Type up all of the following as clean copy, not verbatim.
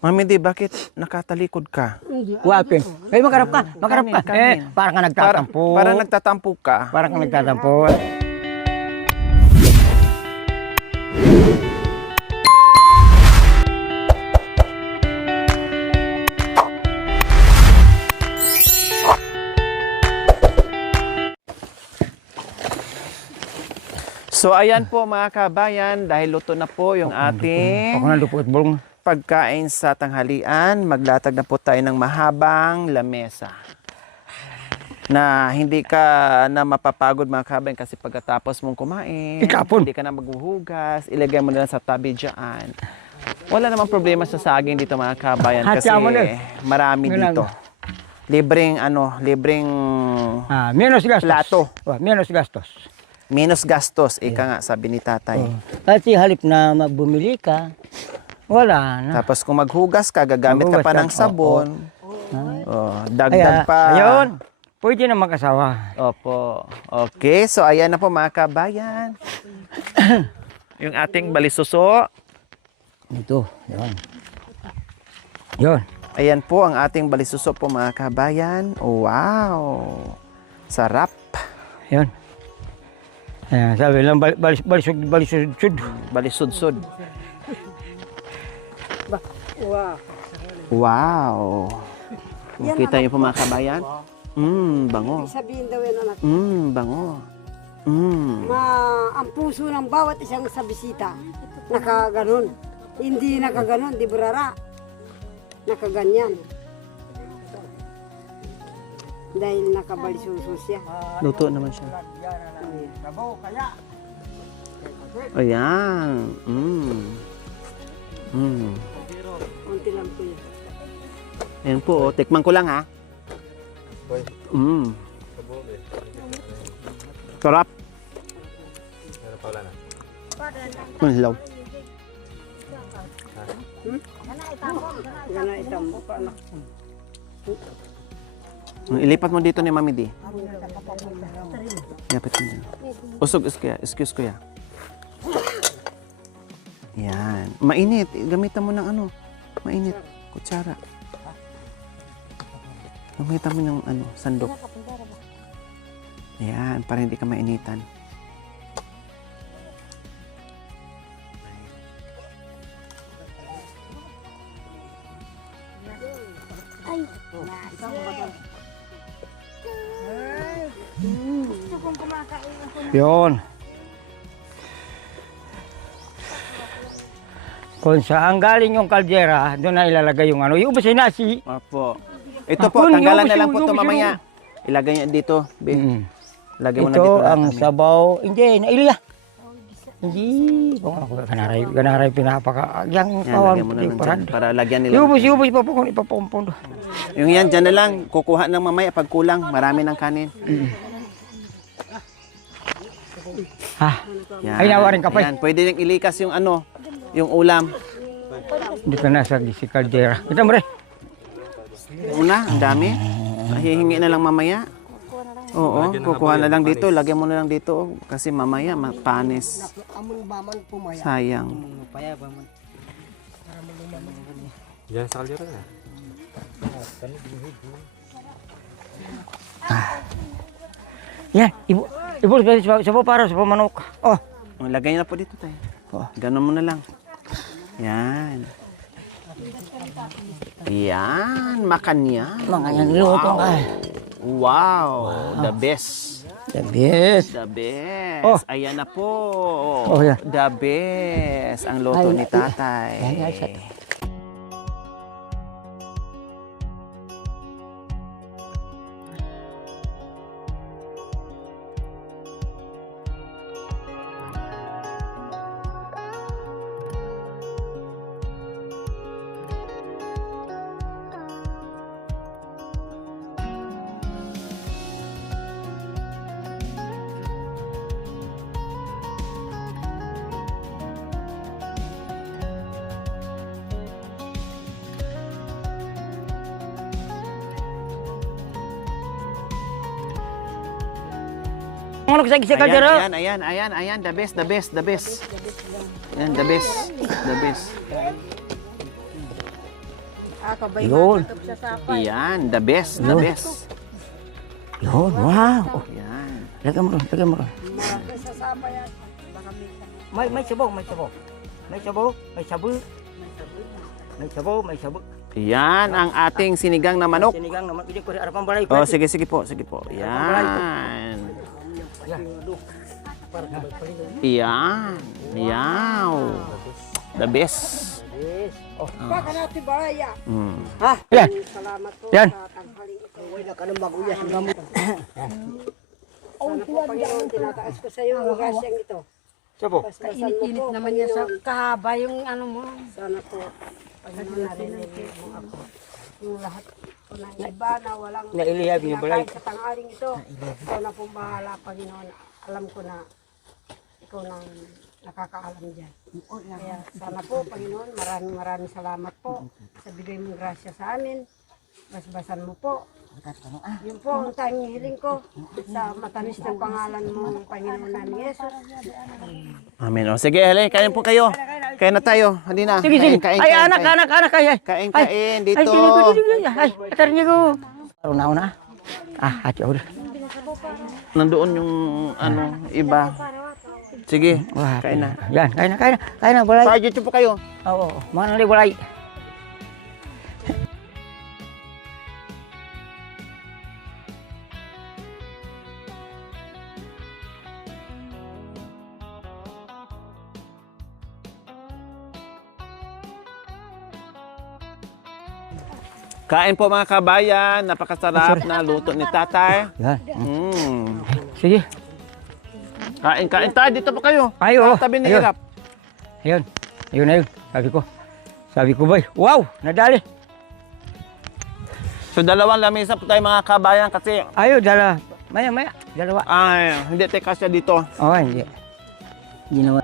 Mami di, bakit nakatalikod ka? Wapin. Eh, makarap ka. Makarap ka. Kanin. Parang ka nagtatampo. Parang nagtatampo ka. Parang ka nagtatampo. So ayan po mga kabayan, dahil luto na po yung ating Ako na lupot bulong. pagkain sa tanghalian, maglatag na po tayo ng mahabang lamesa. Na hindi ka na mapapagod mga kabayan kasi pagkatapos mong kumain, Ikapon. hindi ka na maghuhugas, ilagay mo na lang sa tabi dyan. Wala namang problema sa saging dito mga kabayan kasi Hatya mo na. marami Ganun. dito. Libreng libreng Menos gastos. Plato. Menos gastos. minus gastos, ika nga sabi ni tatay. Kasi halip na bumili ka, wala na. Tapos kung maghugas ka, gagamit ka Maghugas pa ka, ng sabon. Dagdag Kaya, pa. ayun. Pwede na mag-asawa. Opo. Okay, so ayan na po mga kabayan. Yung ating balisuso. Ito, yun. Yun. Ayan po ang ating balisuso po mga kabayan. Wow! Sarap. Yun. Ayan, sabi lang, balisod. Balisudsud. Wow. Wow! Kita niyo po mga kabayan? Bango. Sabihin daw yan anak. Bango. Ang puso ng bawat isang sa bisita, nakaganon. Hindi nakaganon, di burara. Nakaganyan. Dahil nakabalisuso siya. Luto naman siya. Ayan. Kunti lang po yun. Ayan po, tikman ko lang ha. Sarap. Manlaw. Gana itambo pa anak. Ilipat mo dito ni Mami D. Yapit mo dyan. Usog, excuse kuya. Yan. Mainit. Gamitan mo ng mainit. Kutsara. Gamitan mo ng sandok. Yan, para hindi ka mainitan. Yun. Kung saan galing yung kaldera, doon na ilalagay yung yung ubos ay nasi. Opo. Ito po, Apun, tanggalan yung na lang po uso, ito yung mamaya. Ilagay niya dito, Ben. Lagay mo na Ito dito. ang lahat, sabaw. Hindi, nailya. Hindi. Kung ako ganaray pinapaka. Yang Yan, kawan lagyan mo na lang parad. dyan para lagyan nila. Ubos ipapumpon. Yung yan, dyan na lang. Kukuha ng mamaya pag kulang. Marami ng kanin. Ha. Yan. Ay, nawarin ka pa. Yan. Pwede rin ilikas yung yung ulam. Dito na sa si kaldera. Ito mo rin. Una, ang dami. Hihingi na lang mamaya. Oo, kukuha na lang dito. Lagyan mo na lang dito. Kasi mamaya, panis. Sayang. Diyan sa kaldera na. Yan, ibu sa para sa manok. Oh, Lagay na po dito tayo. Ganon mo na lang. Yan. Yan, makan yan. mga yan luto ka. Wow, the best. The best. The best. Oh. Ayan na po. Oh, yeah. The best. Ang luto ni tatay. Manok sa kaldera. Ayan. The best. Ayan, the best. Ako ba'y Yun. matutok sa sapa? Yan, the best, the Yun. best. Yun, wow. Oh, Yan. lagyan mo ron, lagyan mo ron. Malaki sa sapa yan. Baka May sabaw, may sabaw. May sabaw, may sabaw. May sabaw, may sabaw. Yan ang ating sinigang na manok. Sinigang naman, hindi ko rin arapang balay. Oh, sige, sige po, sige po. Yan. Yan. Yaw. The best. Yes. Oh, Baka natin baraya. Mm. ha? Yan. Salamat po Yan. sa tanghaling ito. Wala ka ng maguyas ng gamot. Sana po, Panginoon, tinataas ko sa iyo ang grasyang ito. Sabaw. Kainit-init naman niya sa kahaba yung ano mo. Sana po, Panginoon, narinig mo ako. Yung lahat po ng iba na walang Nailiyab yung balay. kinakain sa tanghaling ito. Ikaw na pong bahala, Panginoon. Alam ko na ikaw nang nakakaalam dyan. Kaya sana po, Panginoon, maraming salamat po sa bigay mong grasya sa amin. Basbasan mo po. Yun po ang tanging hiling ko sa matamis ng pangalan mo, Panginoon namin Yesus. Amen. O, sige, hali, kain po kayo. Kain na tayo. Hindi na. Sige, sige. Kain, Ay, kain, anak, kain. anak, anak, ay, ay. Kain, Ay, kain. Ay, Dito. ay, tarinig ko. Una. Hati udah. Nandoon yung ano, iba. Sige, Wah, kain na. yan, kain na, balay. Sa YouTube po kayo. Oo, mana na balay. Kain po mga kabayan. Napakasarap na luto ni tatay. Yan. Mm. Sige. Kain tayo. Dito po kayo. Ayo. Tabi ni ayun. Hirap. Ayun. Sabi ko, bay. Wow, nadali. So, dalawang lamesa po tayo mga kabayan kasi Ayo, dala. Maya, dalawa. ay, hindi tayo kasya dito. Oh, hindi. Ginawa.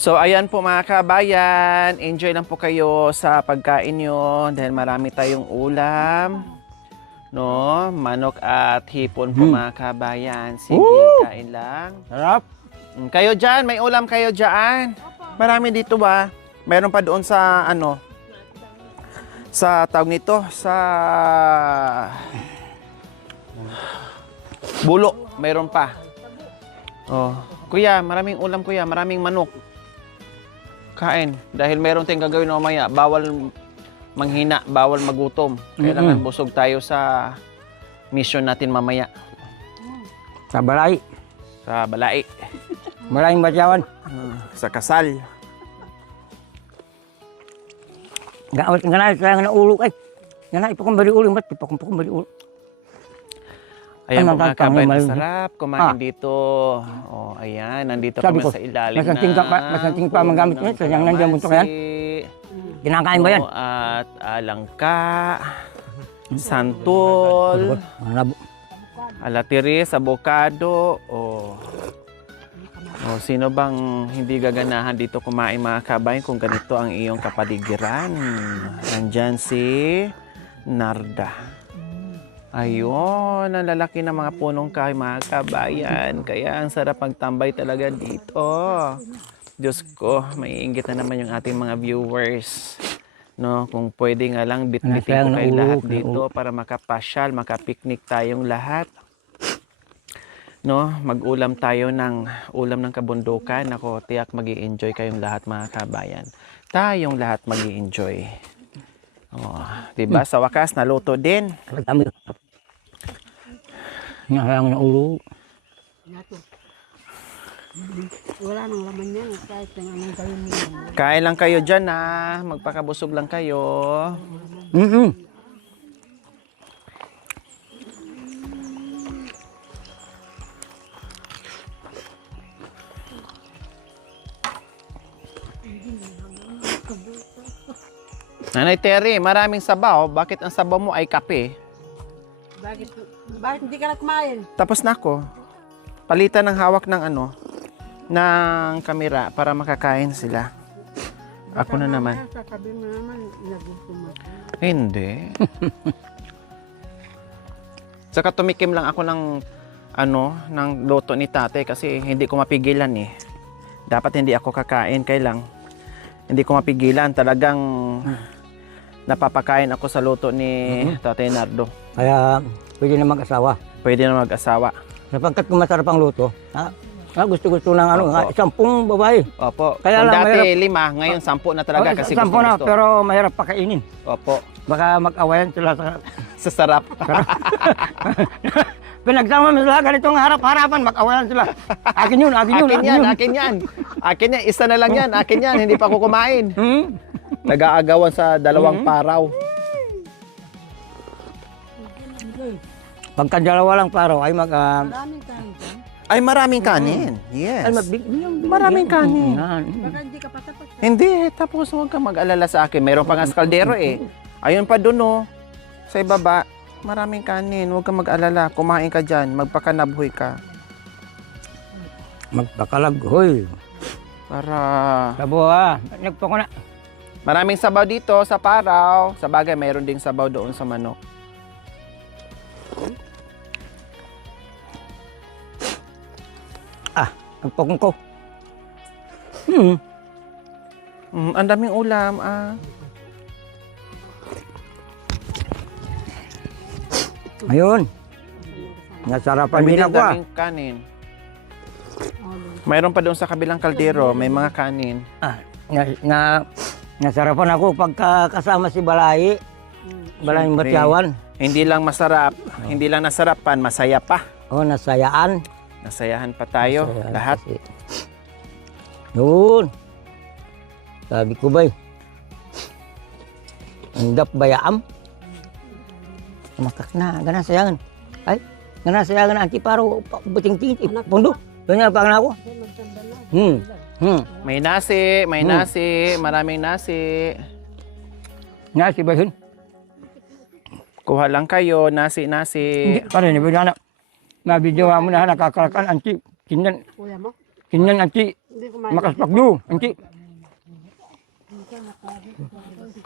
So ayan po mga kabayan, enjoy lang po kayo sa pagkain nyo dahil marami tayong ulam. No, manok at hipon po mga kabayan. Sige, kain lang. Sarap. Kayo dyan, may ulam kayo dyan. Marami dito ba? Meron pa doon sa ano? Sa tawag nito, sa bulo, meron pa. Oh, kuya, maraming ulam kuya, maraming manok. Kain. Dahil meron tayong gagawin mamaya. Bawal manghina, bawal magutom. Kailangan busog tayo sa mission natin mamaya. Sa balay. Sa balai. Malayong batyawan. Sa kasal. Ganay, kaya na ulo kay. Ganay, ipakong bali ulo. Ba't ipakong bali ulo? Ayan Ano, po mga tang- kabayan, tang- masarap kumain dito. Oh, ayan, nandito Sabi kami ko, sa ilalim masanting pa magamit niya. Sayang nandiyan buntok yan. Kinakain ba yan? At alangka, santol, Malabo. alatiris, abokado. Oh. Oh, sino bang hindi gaganahan dito kumain mga kabayan kung ganito ang iyong kapaligiran? Nandyan si Narda. Ayun, ang lalaki ng mga punong kahoy mga kabayan. Kaya ang sarap magtambay talaga dito. Diyos ko, maiinggit na naman yung ating mga viewers. No, kung pwede nga lang bitbitin ko kayo lahat dito para makapasyal, makapiknik tayong lahat. No, mag-ulam tayo ng ulam ng kabundukan. Ako, tiyak magi-enjoy kayong lahat mga kabayan. Tayong lahat magi-enjoy. Oh, 'di ba? Sa wakas naluto din. Kami. Hinahayang na ulo. Wala nang laman yan. Kahit anong gawin mo. Kain lang kayo diyan ha. Magpakabusog lang kayo. Nanay Terry, maraming sabaw. Bakit ang sabaw mo ay kape? Bakit hindi ka na kumain? Tapos na ako. Palitan ng hawak ng ng kamera para makakain sila. Ako na naman. Sasabi mo naman, nagutom ako. Hindi. Saka tumikim lang ako ng ng luto ni tate kasi hindi ko mapigilan eh. Dapat hindi ako kakain, kailang hindi ko mapigilan. Talagang napapakain ako sa luto ni Tatay Nardo. Kaya pwede na mag-asawa. Pwede na mag-asawa. Sapagkat kung masarap ang luto, gusto-gusto ng Opo. 10 babae. Opo. Kaya Kung lang, dati mahirap. 5, ngayon 10 na talaga kasi 10 na, gusto. pero mahirap pakainin. Opo. Baka mag-awayan sila sa... Sa sarap. Pinagsama mo sila, ganitong harap-harapan, mag-awayan sila. Akin yun, akin yun, Akin akin yan, yun. akin yan. Akin yan, isa na lang yan. Akin yan, hindi pa ako kumain. Hmm? Nag-aagawan sa dalawang paraw. Pagka dalawa lang paro ay Maraming kain ka. Ay, maraming kanin. Yes. Maraming kanin. Baka hindi ka pa tapos. Hindi, tapos huwag kang mag-alala sa akin. Mayroon pa nga sa kaldero eh. Ayun pa dun oh. Sa ibaba, maraming kanin. Huwag kang mag-alala. Kumain ka dyan. Magpakanabhoy ka. Magpakalaghoy. Para... Sabo nagpo ko na. Maraming sabaw dito sa paraw. Sa bagay, mayroon ding sabaw doon sa manok. Nagpokong ko. Ang daming ulam Ayun. Nasarapan din Ang ako daming kanin. Mayroon pa doon sa kabilang kaldero. May mga kanin. Nasarapan ako pagka kasama si Balay. Balayang Siyempre. Batyawan. Hindi lang masarap. Hindi lang nasarapan. Masaya pa. Nasayaan. Nasayahan pa tayo. Nasayahan Lahat. kasi. Yun. Sabi ko ba Andap bayaam. Makak na. Ganang sayangan. Ay. Ganang sayangan ang kiparo. Buting-ting. Pundo. Ganyan pa na ako. May nasi. May nasi. Maraming nasi. Nasi ba yun? Kuha lang kayo. Nasi. Hindi. Parang hindi ba na. Nabidyoha mo na nakakalakan. Anti. Kinyan. Kuya mo? Kinyan anti. Hindi kumain. Makaspagdo. Anti.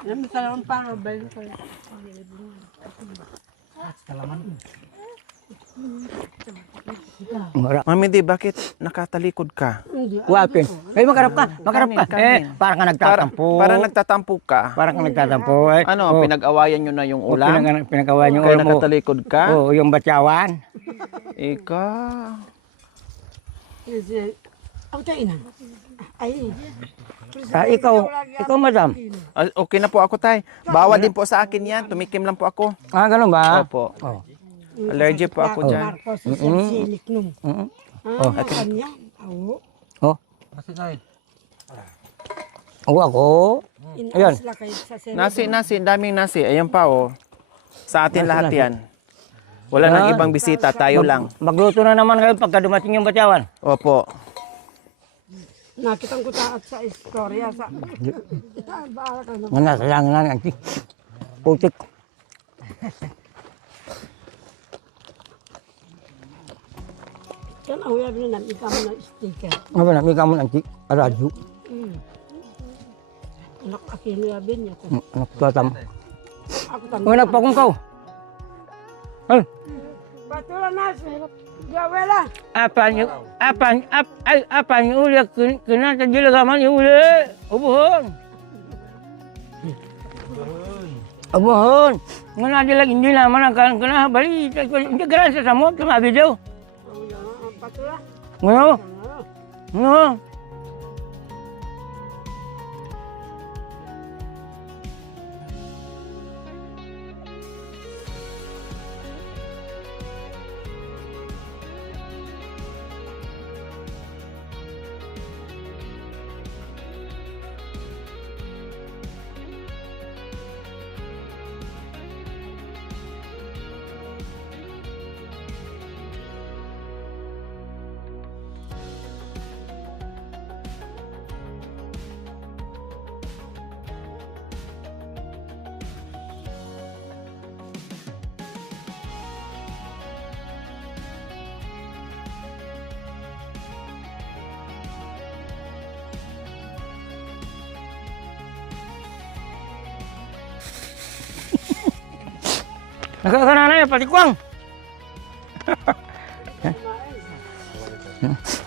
Alam mo talagang paano ba yun? Mami, di bakit nakatalikod ka? Wapin. Ay, makarap ka. Makarap ka. Kanin. Parang ka nagtatampo. Parang nagtatampo ka. Parang ka nagtatampo. Ano, pinag-awayan nyo na yung ulam? Pinagawa niyo Kaya ulam mo. nakatalikod ka? Oo, yung batyawan. Ikaw. Ako tayo ina. Ay. Ikaw madam. Okay na po ako, tay. Bawal din po sa akin yan. Tumikim lang po ako. Ganun ba? Opo. Oh. Allergic po ako dyan. Marcos, silik nung. Oh. Kanya. Oo. Oh. Oo, ako. Ayan. Inaas lang kayo sa Nasi. Daming nasi. Ayan pa, oh. Sa atin lahat yan. Wala nang ibang bisita. Tayo lang. Magluto na naman kayo pagka dumating yung batyawan. Opo. Nakitang ko taat sa istorya sa... Baala ka na. Nga sayang na ang putik. Yan, awya rin na, ikaw mo ng sticker. Ano na, may kamon ang radyo. Anak, akino yabin niya ko. Nagtatam. Ako tanong. Mga nagpakong ka. Ay, Patula na, gawela. apan yung uli, kinanta dilagaman yung uli. Ubuhon. Ubuhon. Nga na dilag, hindi naman ang kanabali. Hindi ka sa mo, tumabi daw. Patula. Ano? Ano? Nakakana na yan, patikwang.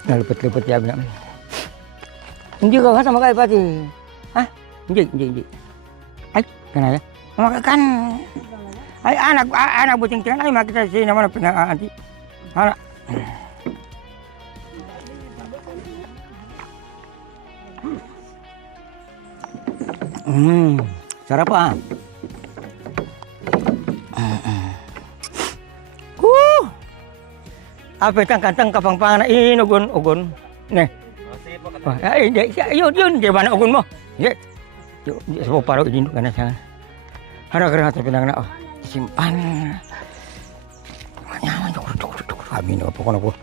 Nalupit-lupit yan na. Hindi ka sama kayo pati. Ha? Hindi. Ay, kanaya. Makakan. Ay, anak buting tiyan. Ay, makita siya naman ang pinaka-anti. Anak. Sarap ah. Apit ang kantang kapangpangan na inugon-ugon. Ne. Ay, hindi. Yun. Di ba na ugon mo? Hindi. Sa paro, hindi ka na siya. Harap-harap natin pinang na. Simpan. Manyaman. Sabi na po ko na po.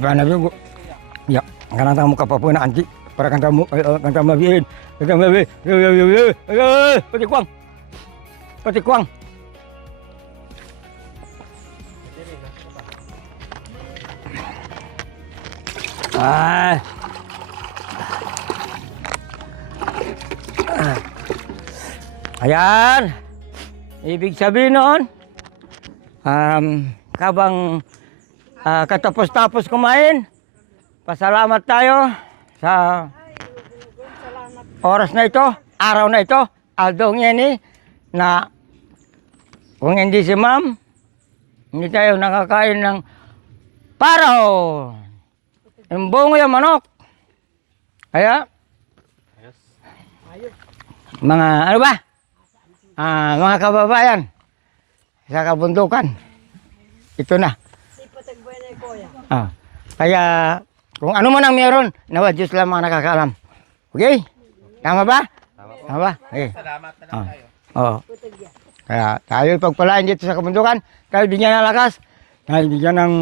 Panabi ko. Ya, kananta mo kapapo na anti. Para kanta mo mabihin. Kanta mabihin. Patikwang. Ayan. Ibig sabihin noon, kabang katapos-tapos kumain, pasalamat tayo sa oras na ito, araw na ito, aldong yan na kung hindi si ma'am, hindi tayo nakakain ng paraw. Yung bungo yung manok. Kaya, mga ano ba? Mga kababayan, sa kabundukan, ito na. Kaya, kung ano man ang meron, nawa Diyos lang mga nakakaalam. Okay? Tama ba? Tama ba? Okay. Salamat na lang tayo. Oo. Kaya tayo pagpalain dito sa kabundukan, tayo bigyan ng lakas, tayo bigyan ng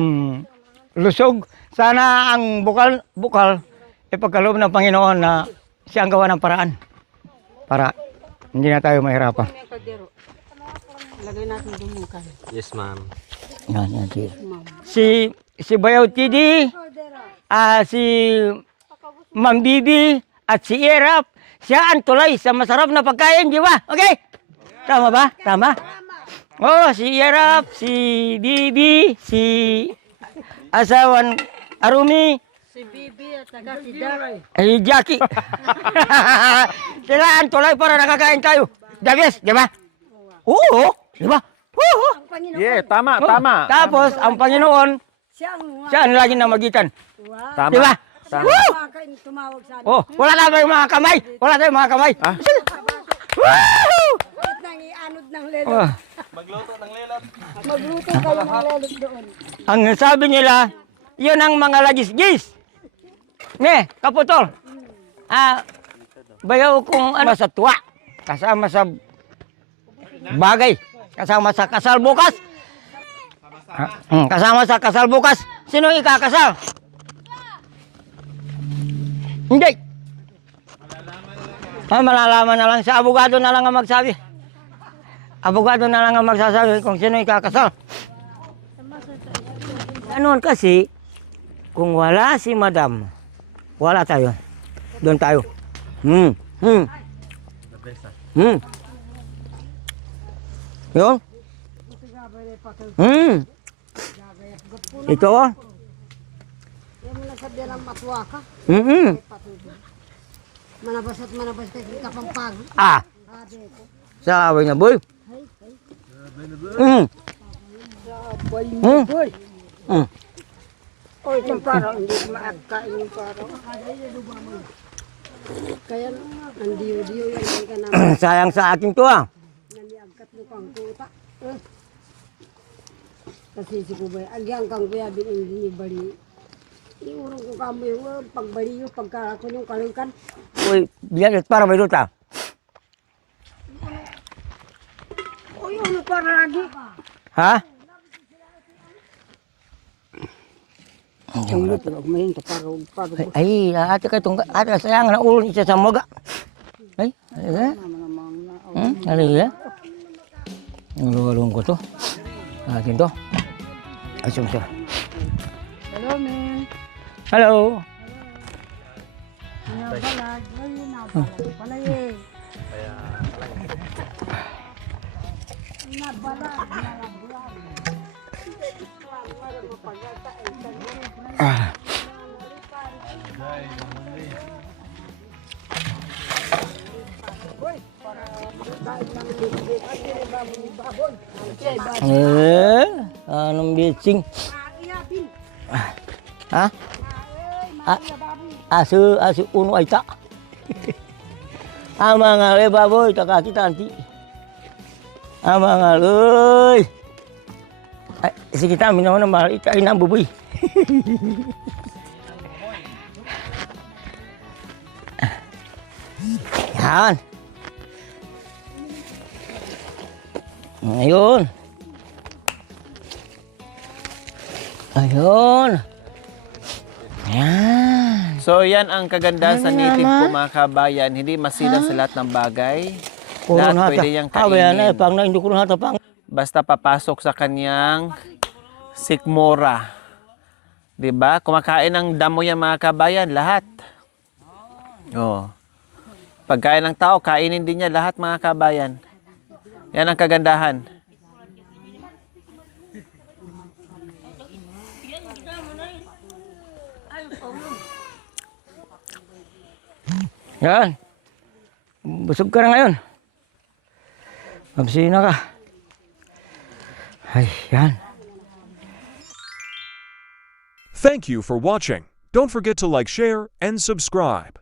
lusog. Sana ang bukal ipagkaloob ng Panginoon na siya ang gawa ng paraan para hindi na tayo mahirapan. Lagay natin dumukan. Yes, ma'am. Yan. Si Bayaw TD, si Ma'am Bibi, at si Erap, siya ang tulay sa masarap na pagkain, di ba? Okay? Tama ba? Tama? Oh, si Erap, si Bibi, si asawan Arumi, Si Bibi at saka si Daray. ay Jackie. Sila ang tulay para nakakain tayo. The best, di ba? Oo, di ba? Oo. Yeah, tama. Tapos, ang Panginoon, siya ang lagi namagitan. Tama. Di ba? Tama. Tumawag sa Oh, wala tayong mga kamay. Wala tayong mga kamay. Woo! at nang ianod ng lelot. Oh. Magluto kayo ng lelot doon. Ang sabi nila, yun ang mga lagis-gis. Ne, kaputol. Bayaw kung ano sa tuwa. Kasama sa bagay. Kasama sa kasal bukas. Kasama sa kasal bukas. Sino ikakasal? Hindi. Malalaman na lang. Sa abogado na lang ang magsabi. Abogado na lang ang magsasabi kung sino ikakasal. Ganon kasi, kung wala si madam, wala tayo. Doon tayo. Yun. Ito. Yan mo lang sabihan ng matwa ka. Manabas kayo kapampag. Sabay na boy. O itong paro, hindi maagkain yung paro. Kaya ang diyo-diyo yan ka na Sayang sa akin to naniagkat mo kang kuta. Kasi si Kubay, agyang kang kuya hindi bali. Iurong ko kamo yung pagbali yung pagkakon yung kalungkan. Uy, biyan para may luta. O yun, para lagi. Ha? Ang luto, magmahin to paro. Ay, ate ka itong ate sayang na ulo isa sa moga. Ay, halika. Halika. Ang luwalong ko to. Akin to. Ay, sumsa. Hello, man. Hello. Nabalag. Ay, nabalag. Palay. Nabalag. Ah. Anong bitsing? Ha? Asu uno ay ta. Mga baboy, taka kita nanti. Mga loy. Ay, sige kita, minaw na mahal, itain na ang buboy. Yan. Ayun. Ayun. Yan. So yan ang kagandahan sa Ano native naman? po mga kabayan. Hindi masilang sa lahat ng bagay. Puro Lahat nata. pwede niyang Ayan na, kainin. pang na, hindi ko nata pang. Basta papasok sa kanyang sikmura. 'Di ba? Kumakain ng damo yan mga kabayan, lahat. Oh. Pagkain ng tao, kainin din niya lahat mga kabayan. Yan ang kagandahan. Yan. Busog ka na ngayon. Mabsina ka. Ay, yan. Thank you for watching. Don't forget to like, share, and subscribe.